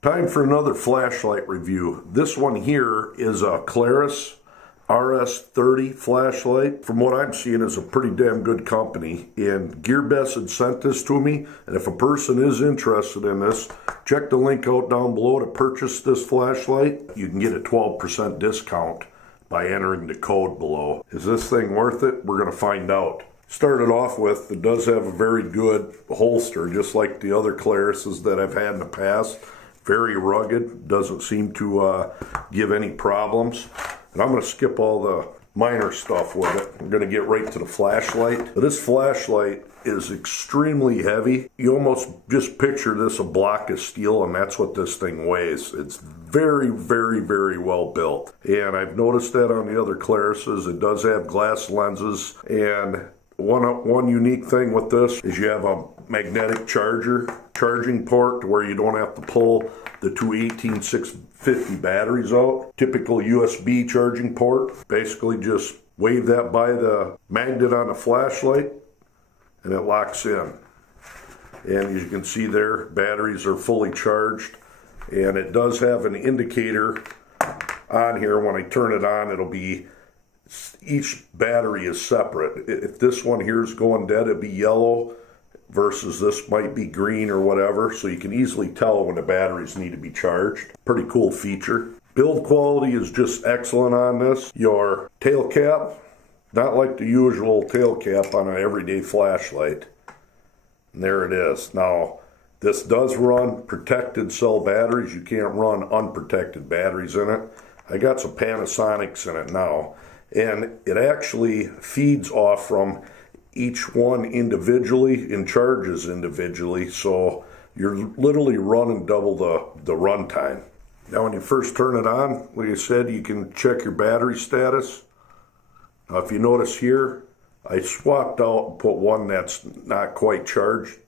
Time for another flashlight review. This one here is a Klarus RS30 flashlight. From what I'm seeing, is a pretty damn good company, and GearBest had sent this to me, and if a person is interested in this, check the link out down below to purchase this flashlight. You can get a 12% discount by entering the code below. Is this thing worth it? We're going to find out. Started off with, it does have a very good holster, just like the other Klaruses that I've had in the past. Very rugged, doesn't seem to give any problems. And I'm going to skip all the minor stuff with it. I'm going to get right to the flashlight. This flashlight is extremely heavy. You almost just picture this a block of steel, and that's what this thing weighs. It's very, very, very well built. And I've noticed that on the other Klaruses. It does have glass lenses, and one unique thing with this is you have a magnetic charging port where you don't have to pull the two 18650 batteries out. Typical USB charging port. Basically just wave that by the magnet on the flashlight and it locks in. And as you can see there, batteries are fully charged, and it does have an indicator on here. When I turn it on, it'll be, each battery is separate. If this one here is going dead, it'd be yellow, versus this might be green or whatever, so you can easily tell when the batteries need to be charged. Pretty cool feature. Build quality is just excellent on this. Your tail cap, not like the usual tail cap on an everyday flashlight. And there it is. Now, this does run protected cell batteries. You can't run unprotected batteries in it. I got some Panasonics in it now, and it actually feeds off from each one individually and charges individually, so you're literally running double the run time. Now when you first turn it on, like I said, you can check your battery status. Now if you notice here, I swapped out and put one that's not quite charged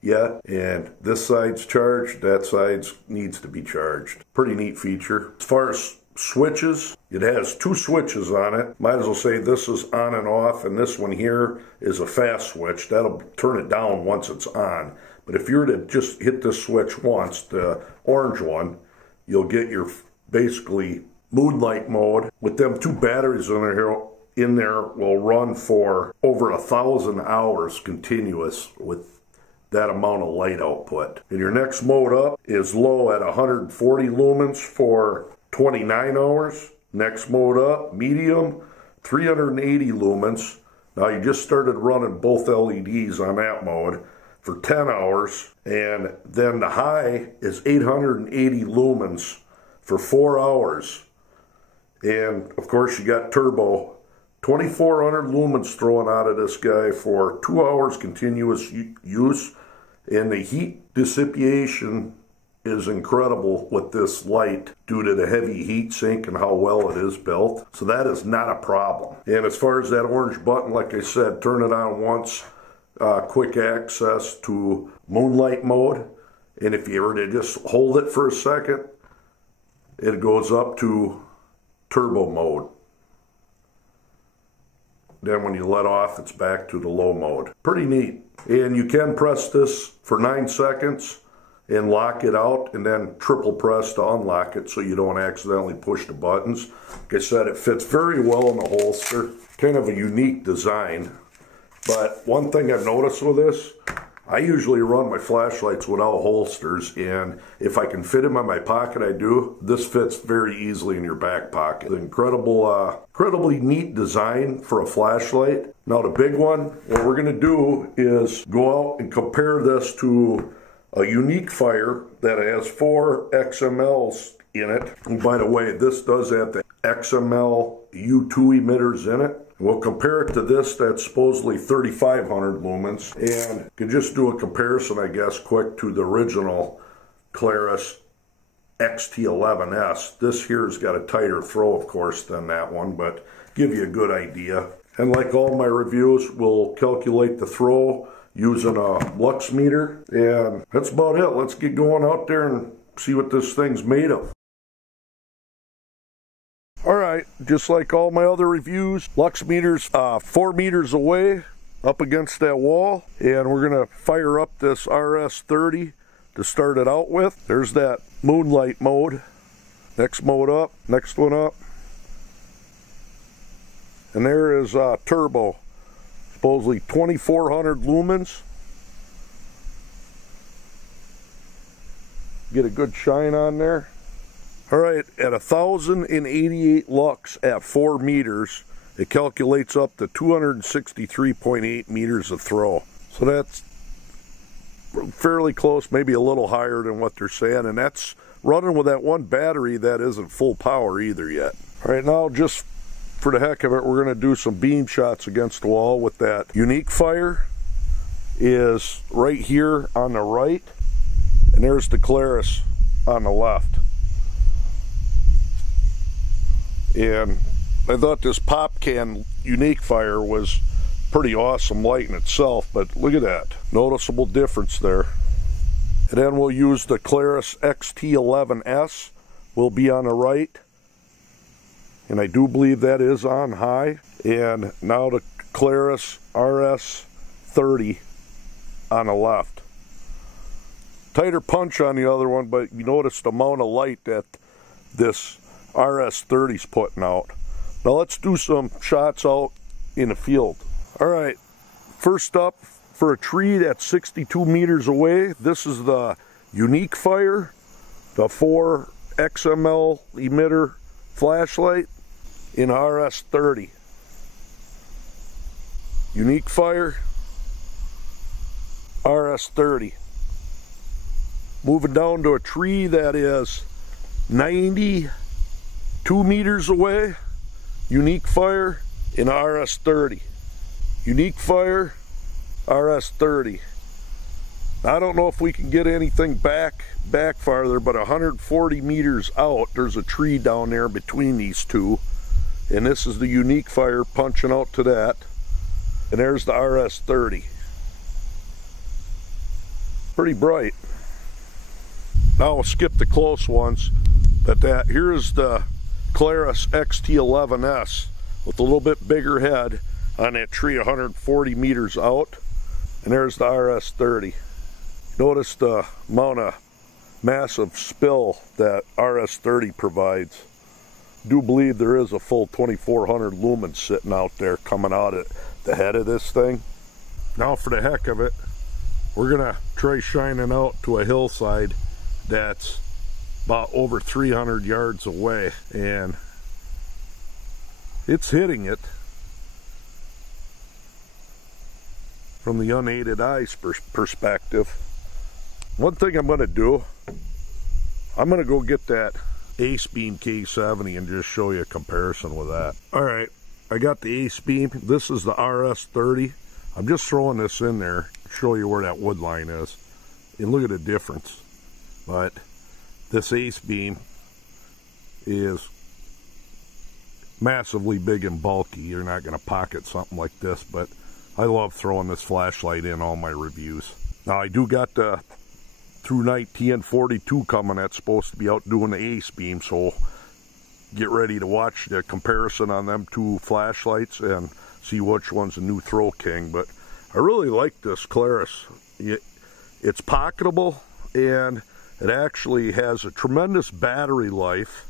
yet, and this side's charged, that side needs to be charged. Pretty neat feature. As far as switches, it has two switches on it. Might as well say this is on and off, and this one here is a fast switch. That'll turn it down once it's on. But if you were to just hit this switch once, the orange one, you'll get your basically moonlight mode. With them two batteries in there will run for over 1,000 hours continuous with that amount of light output. And your next mode up is low at 140 lumens for 29 hours. Next mode up, medium, 380 lumens. Now you just started running both LEDs on that mode for 10 hours. And then the high is 880 lumens for 4 hours. And of course you got turbo, 2,400 lumens thrown out of this guy for 2 hours continuous use. And the heat dissipation is incredible with this light due to the heavy heat sink and how well it is built. So that is not a problem. And as far as that orange button, like I said, turn it on once, quick access to moonlight mode. And if you were to just hold it for a second, it goes up to turbo mode. Then when you let off, it's back to the low mode. Pretty neat. And you can press this for 9 seconds and lock it out, and then triple press to unlock it so you don't accidentally push the buttons. Like I said, it fits very well in the holster. Kind of a unique design. But one thing I've noticed with this, I usually run my flashlights without holsters, and if I can fit them in my pocket, I do. This fits very easily in your back pocket. Incredibly neat design for a flashlight. Now the big one, what we're going to do is go out and compare this to a unique fire that has 4 XMLs in it. And by the way, this does have the XML U2 emitters in it. We'll compare it to this that's supposedly 3,500 lumens, and can just do a comparison, I guess, quick to the original Klarus XT11S. This here's got a tighter throw, of course, than that one, but give you a good idea. And like all my reviews, we'll calculate the throw using a lux meter, and that's about it. Let's get going out there and see what this thing's made of. Alright, just like all my other reviews, lux meter's 4 meters away up against that wall, and we're going to fire up this RS30 to start it out with. There's that moonlight mode. Next mode up, next one up. And there is turbo, supposedly 2400 lumens. Get a good shine on there. All right, at 1088 lux at 4 meters, it calculates up to 263.8 meters of throw. So that's fairly close, maybe a little higher than what they're saying, and that's running with that one battery that isn't full power either yet. All right, now just for the heck of it, we're going to do some beam shots against the wall with that. Unique fire is right here on the right, and there's the Klarus on the left. And I thought this pop can unique fire was pretty awesome light in itself, but look at that. Noticeable difference there. And then we'll use the Klarus XT11S, will be on the right. And I do believe that is on high. And now the Klarus RS30 on the left. Tighter punch on the other one, but you notice the amount of light that this RS30 is putting out. Now let's do some shots out in the field. All right, first up, for a tree that's 62 meters away, this is the unique fire, the 4 XML emitter flashlight in RS30. Unique fire, RS30. Moving down to a tree that is 92 meters away, unique fire in RS30. Unique fire, RS30. I don't know if we can get anything back farther, but 140 meters out, there's a tree down there between these two. And this is the unique fire punching out to that. And there's the RS30. Pretty bright. Now we'll skip the close ones. But here's the Klarus XT11S with a little bit bigger head on that tree 140 meters out. And there's the RS30. Notice the amount of massive spill that RS30 provides. Do believe there is a full 2400 lumens sitting out there coming out at the head of this thing. Now for the heck of it, we're gonna try shining out to a hillside that's about over 300 yards away, and it's hitting it from the unaided eye's perspective. One thing I'm gonna do, I'm gonna go get that Ace Beam K70 and just show you a comparison with that. All right, I got the Ace Beam. This is the RS30. I'm just throwing this in there to show you where that wood line is. And look at the difference. But this Ace Beam is massively big and bulky. You're not going to pocket something like this, but I love throwing this flashlight in all my reviews. Now I do got the True Night TN42 coming that's supposed to be out doing the Ace Beam, so get ready to watch the comparison on them two flashlights and see which one's the new throw king. But I really like this Klarus. It's pocketable, and it actually has a tremendous battery life,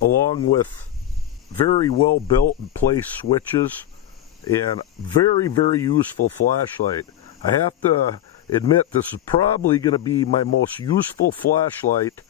along with very well built and placed switches, and very, very useful flashlight. I have to admit, this is probably going to be my most useful flashlight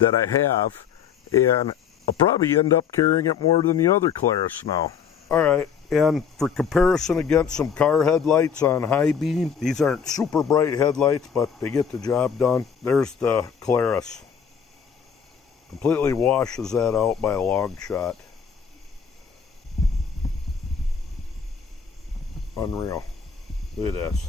that I have, and I'll probably end up carrying it more than the other Klarus now. All right, and for comparison against some car headlights on high beam, these aren't super bright headlights, but they get the job done. There's the Klarus. Completely washes that out by a long shot. Unreal. Look at this.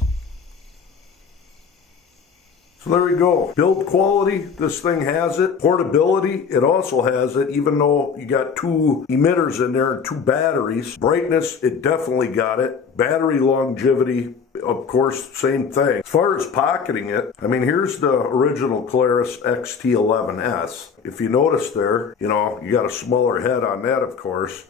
So there we go. Build quality, this thing has it. Portability, it also has it, even though you got two emitters in there and two batteries. Brightness, it definitely got it. Battery longevity, of course, same thing. As far as pocketing it, I mean, here's the original Klarus XT11S. If you notice there, you know, you got a smaller head on that, of course.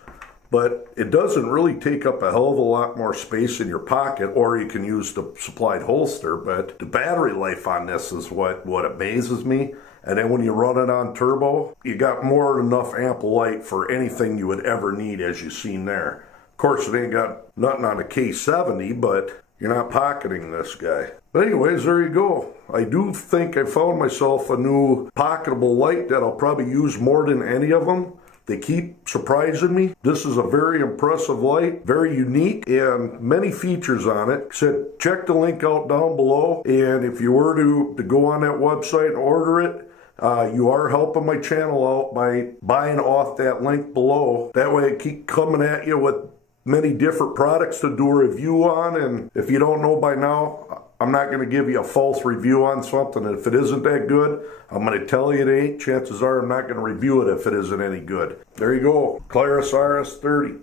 but it doesn't really take up a hell of a lot more space in your pocket, or you can use the supplied holster. But the battery life on this is what amazes me. And then when you run it on turbo, you got more than enough ample light for anything you would ever need, as you've seen there. Of course, it ain't got nothing on a K70, but you're not pocketing this guy. But anyways, there you go. I do think I found myself a new pocketable light that I'll probably use more than any of them. They keep surprising me. This is a very impressive light, very unique, and many features on it. So check the link out down below, and if you were to go on that website and order it, you are helping my channel out by buying off that link below. That way I keep coming at you with many different products to do a review on, and if you don't know by now, I'm not going to give you a false review on something. If it isn't that good, I'm going to tell you it ain't. Chances are I'm not going to review it if it isn't any good. There you go, Klarus RS30.